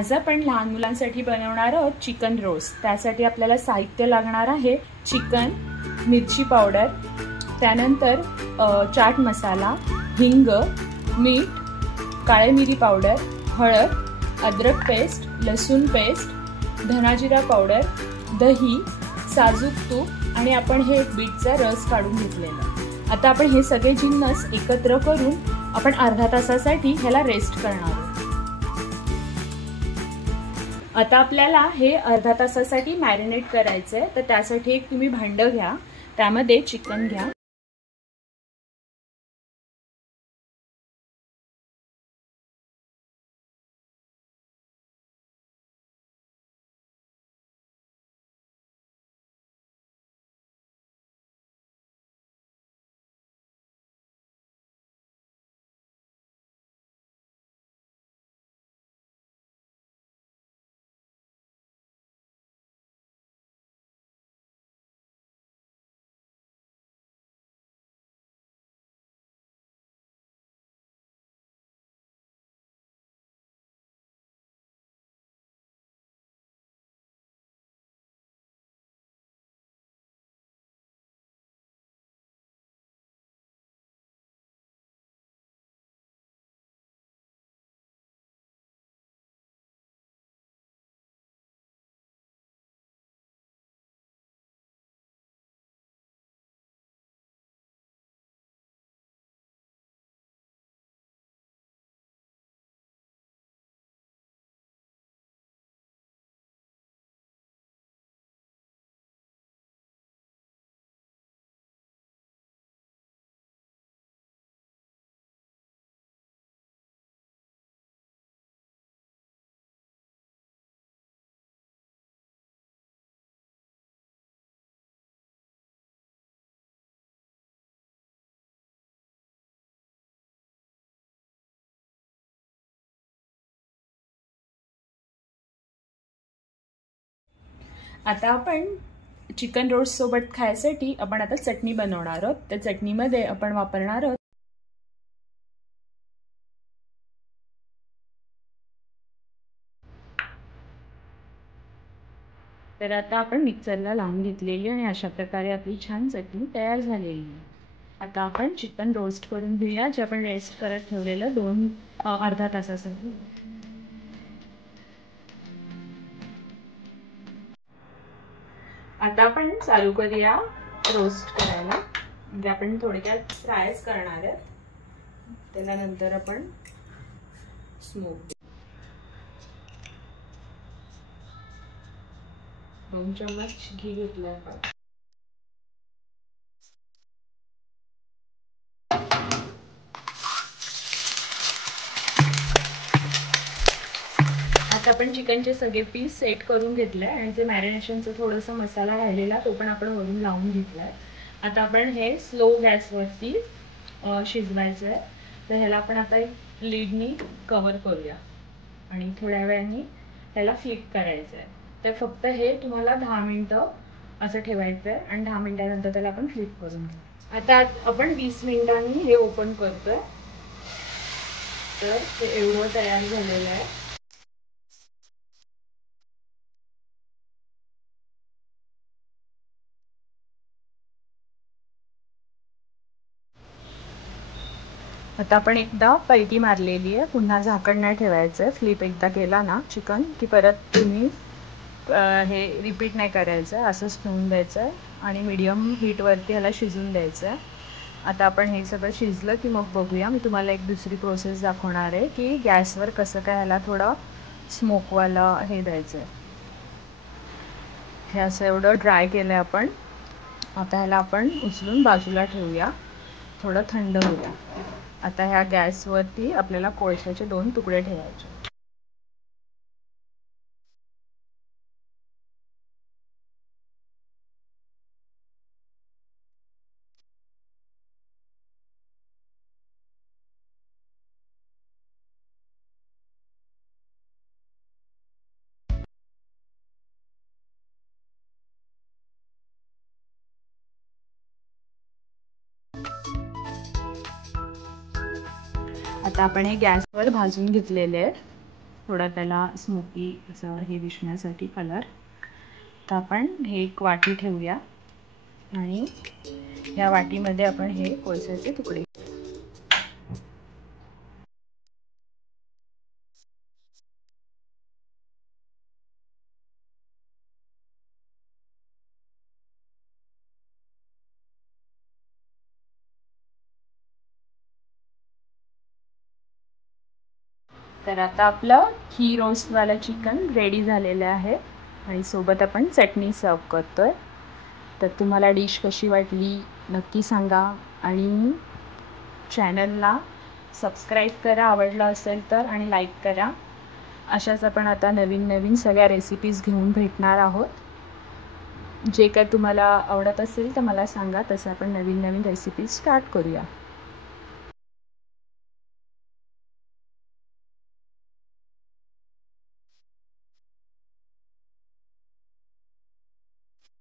आज आपण लहान मुलांसाठी बनवणार आहोत चिकन रोस्ट। त्यासाठी आपल्याला साहित्य लागणार आहे चिकन, मिरची पावडर, त्यानंतर चाट मसाला, हिंग, मीठ, काळे मिरी पावडर, हळद, अद्रक पेस्ट, लसूण पेस्ट, धना जिरा पावडर, दही, साजूक तूप आणि आपण हे बीटचा रस काढून घेतलेला। आता आपण हे सगळे जिन्नस एकत्र करून आपण अर्धा तासासाठी ह्याला रेस्ट करणार आहोत। आता आपल्याला हे अर्धा तासासाठी मॅरिनेट करायचंय, तर त्यासाठी एक तुम्ही भांड घ्या, त्यामध्ये चिकन घ्या। आता आपण चिकन रोस्ट सोबत खायसाठी आपण आता चटणी बनवणार आहोत। त्या चटणीमध्ये आपण वापरणार आहोत तर आता आपण मिक्सरला लावून घेतलेली आणि अशा प्रकारे आपली छान चटणी तयार झालेली आहे। आता आपण चिकन रोस्ट करून घेऊया, जे आपण रेस्ट करत ठेवलेलं अर्धा तासासाठी। आता आपण चालू करूया रोस्ट करायला, म्हणजे आपण थोडक्यात फ्रायच करणार आहे। त्यानंतर आपण स्मोक 2 चम्मच घी घेतलाय आपण। आता आपण चिकनचे सगळे पीस सेट करून घेतले आणि जे मॅरिनेशनचा थोडासा मसाला राहिलेला तो पण आपण वरून लावून घेतलाय। आता आपण हे स्लो गॅसवरती शिजवायचं आहे, तर ह्याला आपण आता एक लीडनी कव्हर करूया आणि थोड्या वेळाने ह्याला फ्लिप करायचं आहे। तर फक्त हे तुम्हाला 10 मिनिटं असं ठेवायचं आहे आणि 10 मिनिटानंतर त्याला आपण फ्लिप करून घेऊ। आता आपण 20 मिनिटांनी हे ओपन करतोय, तर हे एवढं तयार झालेलं आहे। आता आपण एकदा पलटी मारलेली आहे, पुन्हा झाकण नाही ठेवायचं आहे। फ्लिप एकदा केला ना चिकन की परत तुम्ही हे रिपीट नाही करायचं, असंच ठेवून द्यायचं आहे आणि मीडियम हीटवरती ह्याला शिजून द्यायचं आहे। आता आपण हे सगळं शिजलं की मग बघूया, मी तुम्हाला एक दुसरी प्रोसेस दाखवणार आहे की गॅसवर कसं काय ह्याला थोडं स्मोकवाला हे द्यायचं आहे। हे असं एवढं ड्राय केलं आहे आपण। आता ह्याला आपण उचलून बाजूला ठेवूया, थोडं थंड होऊया। आता ह्या गॅसवरती आपल्याला कोळशाचे 2 तुकडे ठेवायचे। आता आपण हे गॅसवर भाजून घेतलेले आहे। थोडा त्याला स्मोकी असं हे दिसण्यासाठी कलर. तर आपण हे एक वाटी ठेवूया आणि या वाटीमध्ये आपण हे कोळशाचे तुकडे. तर आता आपलं घी रोस्टवाला चिकन रेडी झालेलं आहे आणि सोबत आपण चटणी सर्व करतोय. तर तुम्हाला डिश कशी वाटली नक्की सांगा आणि चॅनलला सबस्क्राईब करा आवडलं असेल तर, आणि लाईक करा. अशाच आपण आता नवीन नवीन सगळ्या रेसिपीज घेऊन भेटणार आहोत. जे काय तुम्हाला आवडत असेल तर मला सांगा, तसं आपण नवीन नवीन रेसिपीज स्टार्ट करूया.